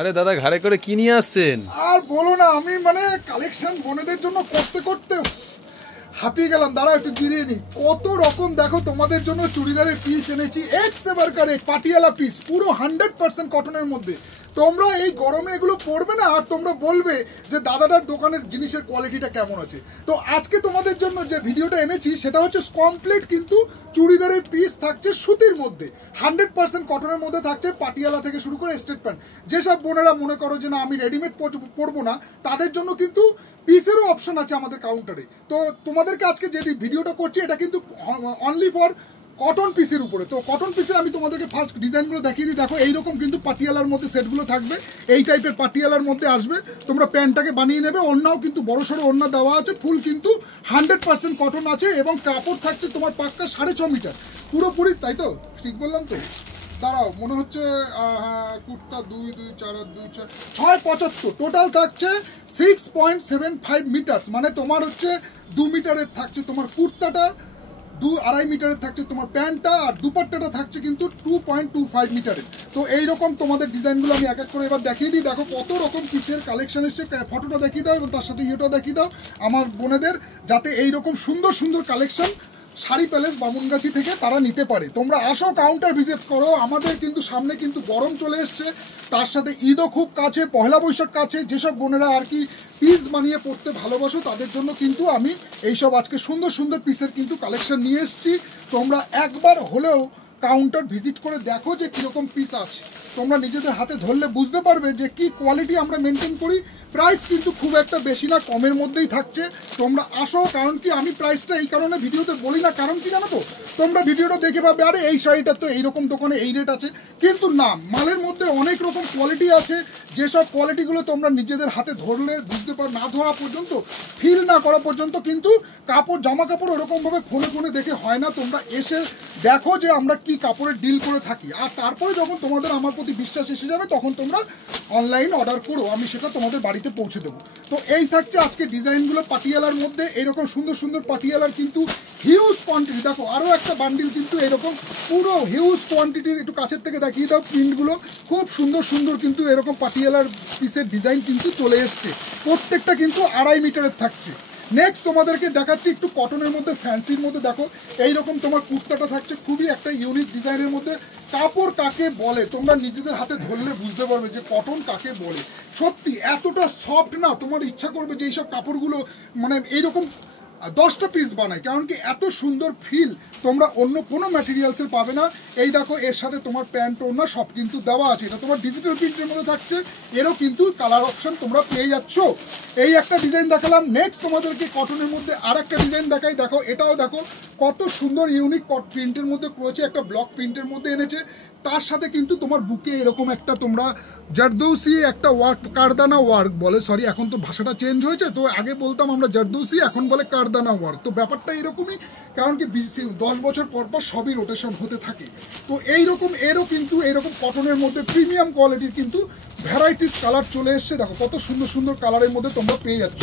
আরে দাদা ঘাড়ে করে কি নিয়ে আসছেন? আর বলো না, আমি মানে কালেকশন বোনেদের জন্য করতে করতে হাঁপিয়ে গেলাম। দাঁড়া একটু জিরিয়ে নি। কত রকম দেখো তোমাদের জন্য চুড়িদারের পিস এনেছি, একেবারে পাটিয়ালা পিস, পুরো 100% কটনের মধ্যে। তোমরা এই গরমে এগুলো পরবে না আর তোমরা বলবে যে দাদাটার দোকানের জিনিসের কোয়ালিটিটা কেমন আছে। তো আজকে তোমাদের জন্য যে ভিডিওটা এনেছি সেটা হচ্ছে কমপ্লিট কিন্তু চুড়িদারের পিস থাকছে সুতির মধ্যে, 100% কটনের মধ্যে থাকছে, পাটিয়ালা থেকে শুরু করে স্টেট প্যান্ট। যেসব বোনেরা মনে করো যে না আমি রেডিমেড পরবো না, তাদের জন্য কিন্তু পিসেরও অপশন আছে আমাদের কাউন্টারে। তো তোমাদেরকে আজকে যে ভিডিওটা করছি এটা কিন্তু অনলি ফর কটন পিসের উপরে। তো কটন পিসের আমি তোমাদেরকে ফার্স্ট ডিজাইনগুলো দেখিয়ে দিই। দেখো এইরকম কিন্তু পাটিয়ালার মধ্যে সেটগুলো থাকবে, এই টাইপের পাটিয়ালার মধ্যে আসবে। তোমরা প্যান্টটাকে বানিয়ে নেবে, ওড়নাও কিন্তু বড়সড় ওড়না দেওয়া আছে, ফুল কিন্তু 100% কটন আছে এবং কাপড় থাকছে তোমার পাক্কা 6.5 মিটার পুরোপুরি। তাই তো ঠিক বললাম তো? দাঁড়াও, মনে হচ্ছে কুর্তা 2 2 4 2 4 6 75, টোটাল থাকছে 6.75 মিটার। মানে তোমার হচ্ছে 2 মিটারের থাকছে তোমার কুর্তাটা, 2.5 মিটারের থাকছে তোমার প্যান্টটা, আর দুপাট্টাটা থাকছে কিন্তু 2.25 মিটারের। তো এইরকম তোমাদের ডিজাইনগুলো আমি এক এক করে এবার দেখিয়ে দিই। দেখো কত রকম পিসের কালেকশন এসছে, ফটোটা দেখিয়ে দাও এবং তার সাথে ইয়েটাও দেখিয়ে দাও আমার বোনেদের, যাতে এইরকম সুন্দর সুন্দর কালেকশন শাড়ি প্যালেস বামুনগাছি থেকে তারা নিতে পারে। তোমরা আসো, কাউন্টার ভিজিট করো। আমাদের কিন্তু সামনে কিন্তু গরম চলে এসছে, তার সাথে ঈদও খুব কাছে, পয়লা বৈশাখ কাছে। যেসব বোনেরা আর কি পিস বানিয়ে পড়তে ভালোবাসো তাদের জন্য কিন্তু আমি এইসব আজকে সুন্দর সুন্দর পিসের কিন্তু কালেকশন নিয়ে এসেছি। তোমরা একবার হলেও কাউন্টার ভিজিট করে দেখো যে কীরকম পিস আছে। তোমরা নিজেদের হাতে ধরলে বুঝতে পারবে যে কি কোয়ালিটি আমরা মেনটেন করি। প্রাইস কিন্তু খুব একটা বেশি না, কমের মধ্যেই থাকছে। তোমরা আসো, কারণ কি আমি প্রাইসটা এই কারণে ভিডিওতে বলি না, কারণ কি জানো তো, তোমরা ভিডিওটা দেখে পাবে আরে এই শাড়িটা তো এইরকম দোকানে এই রেট আছে, কিন্তু না, মালের মধ্যে অনেক রকম কোয়ালিটি আছে। যেসব কোয়ালিটিগুলো তোমরা নিজেদের হাতে ধরলে বুঝতে পার, না ধরা পর্যন্ত, ফিল না করা পর্যন্ত কিন্তু কাপড়, জামা কাপড় ওরকমভাবে ফোনে ফোনে দেখে হয় না। তোমরা এসে দেখো যে আমরা কি কাপড়ের ডিল করে থাকি, আর তারপরে যখন তোমাদের আমার প্রতি বিশ্বাস এসে যাবে তখন তোমরা অনলাইন অর্ডার করো, আমি সেটা তোমাদের বাড়িতে পৌঁছে দেবো। তো এই থাকছে আজকে ডিজাইনগুলো পাটিয়ালার মধ্যে। এরকম সুন্দর সুন্দর পাটিয়ালার কিন্তু হিউজ কোয়ান্টিটি। দেখো আরও একটা বান্ডিল কিন্তু এরকম পুরো হিউজ কোয়ান্টিটির, একটু কাছের থেকে দেখিয়ে দাও প্রিন্টগুলো, খুব সুন্দর সুন্দর কিন্তু এরকম পাটিয়ালার পিসের ডিজাইন কিন্তু চলে এসছে। প্রত্যেকটা কিন্তু 2.5 মিটারের থাকছে। নেক্সট তোমাদেরকে দেখাচ্ছি একটু কটনের মধ্যে, ফ্যান্সির মধ্যে। দেখো এইরকম তোমার কুর্তাটা থাকছে খুবই একটা ইউনিক ডিজাইনের মধ্যে। কাপড় কাকে বলে তোমরা নিজেদের হাতে ধরলে বুঝতে পারবে যে কটন কাকে বলে। সত্যি এতটা সফট না, তোমার ইচ্ছা করবে যে এইসব কাপড়গুলো মানে এইরকম 10টা পিস বানায়, কারণ কি এত সুন্দর ফিল তোমরা অন্য কোনো ম্যাটেরিয়ালসের পাবে না। এই দেখো এর সাথে তোমার প্যান্ট ওড়না সব কিন্তু দেওয়া আছে। এটা তোমার ডিজিটাল প্রিন্টের মধ্যে থাকছে, এরও কিন্তু কালার অপশন তোমরা পেয়ে যাচ্ছ। এই একটা ডিজাইন দেখালাম। নেক্সট তোমাদেরকে কটনের মধ্যে আর একটা ডিজাইন দেখাই। দেখো এটাও দেখো কত সুন্দর ইউনিক প্রিন্টের মধ্যে করেছে, একটা ব্লক প্রিন্টের মধ্যে এনেছে। তার সাথে কিন্তু তোমার বুকে এরকম একটা তোমরা জারদৌসি একটা ওয়ার্ক, কারদানা ওয়ার্ক বলে, সরি এখন তো ভাষাটা চেঞ্জ হয়েছে, তো আগে বলতাম আমরা জারদৌসি, এখন বলে কারদানা ওয়ার্ক। তো ব্যাপারটা এরকমই, কারণ কি 10 বছর পর পর সবই রোটেশন হতে থাকে। তো এইরকম এরও কিন্তু এইরকম কটনের মধ্যে প্রিমিয়াম কোয়ালিটির কিন্তু ভ্যারাইটিস কালার চলে এসছে। দেখো কত সুন্দর সুন্দর কালারের মধ্যে তোমরা পেয়ে যাচ্ছ।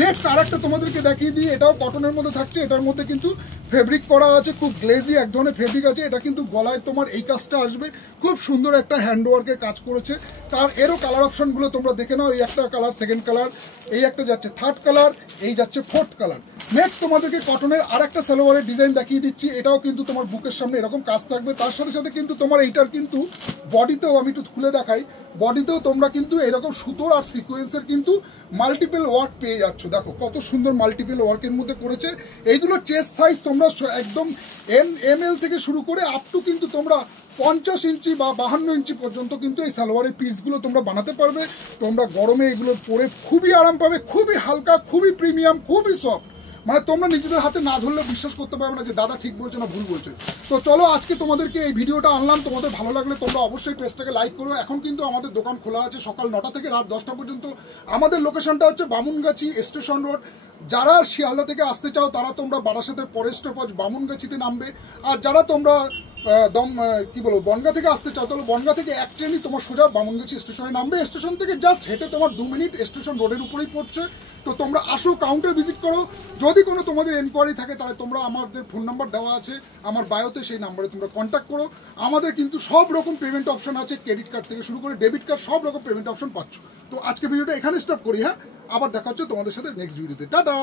নেক্সট আর একটা তোমাদেরকে দেখিয়ে দিই, এটাও কটনের মধ্যে থাকছে। এটার মধ্যে কিন্তু ফেব্রিক করা আছে, খুব গ্লেজি এক ধরনের ফেব্রিক আছে। এটা কিন্তু গলায় তোমার এই কাজটা আসবে, খুব সুন্দর একটা হ্যান্ডওয়ার্কের কাজ করেছে। তার এরও কালার অপশনগুলো তোমরা দেখে নাও। এই একটা কালার, সেকেন্ড কালার, এই একটা যাচ্ছে থার্ড কালার, এই যাচ্ছে ফোর্থ কালার। নেক্সট তোমাদেরকে কটনের আর একটা সালোয়ারের ডিজাইন দেখিয়ে দিচ্ছি। এটাও কিন্তু তোমার বুকের সামনে এরকম কাজ থাকবে। তার সাথে সাথে কিন্তু তোমার এইটার কিন্তু বডিতেও, আমি একটু খুলে দেখাই, বডিতেও তোমরা কিন্তু এরকম সুতোর আর সিকোয়েন্সের কিন্তু মাল্টিপল ওয়ার্ক পেয়ে যাচ্ছ। দেখো কত সুন্দর মাল্টিপল ওয়ার্কের মধ্যে করেছে। এইগুলো চেস্ট সাইজ তোমরা একদম ML থেকে শুরু করে আপ টু কিন্তু তোমরা 50 ইঞ্চি বা 52 ইঞ্চি পর্যন্ত কিন্তু এই সালোয়ারের পিসগুলো তোমরা বানাতে পারবে। তোমরা গরমে এগুলো পরে খুবই আরাম পাবে, খুবই হালকা, খুবই প্রিমিয়াম, খুবই সফট। মানে তোমরা নিজেদের হাতে না ধরলে বিশ্বাস করতে পারবে না যে দাদা ঠিক বলছে না ভুল বলছে। তো চলো আজকে তোমাদেরকে এই ভিডিওটা আনলাম। তোমাদের ভালো লাগলে তোমরা অবশ্যই পেজটাকে লাইক করো। এখন কিন্তু আমাদের দোকান খোলা আছে সকাল 9টা থেকে রাত 10টা পর্যন্ত। আমাদের লোকেশনটা হচ্ছে বামুনগাছি স্টেশন রোড। যারা শিয়ালদা থেকে আসতে চাও তারা তোমরা বারাসাতের পরের স্টপেজ বামুনগাছিতে নামবে, আর যারা তোমরা কি বলবো বনগা থেকে আসতে চাও তাহলে বনগা থেকে এক ট্রেনই তোমার সোজা বামুনগাছি স্টেশনে নামবে, স্টেশন থেকে জাস্ট হেঁটে তোমার 2 মিনিট স্টেশন রোডের উপরেই পড়ছে। তো তোমরা আসো, কাউন্টার ভিজিট করো। যদি কোনো তোমাদের এনকোয়ারি থাকে তাহলে তোমরা আমাদের ফোন নাম্বার দেওয়া আছে আমার বায়োতে, সেই নাম্বারে তোমরা কন্ট্যাক্ট করো। আমাদের কিন্তু সব রকম পেমেন্ট অপশন আছে, ক্রেডিট কার্ড থেকে শুরু করে ডেবিট কার্ড সব রকম পেমেন্ট অপশন পাচ্ছ। তো আজকে ভিডিওটা এখানে স্টপ করি, হ্যাঁ, আবার দেখা হচ্ছে তোমাদের সাথে নেক্সট ভিডিওতে। টাটা।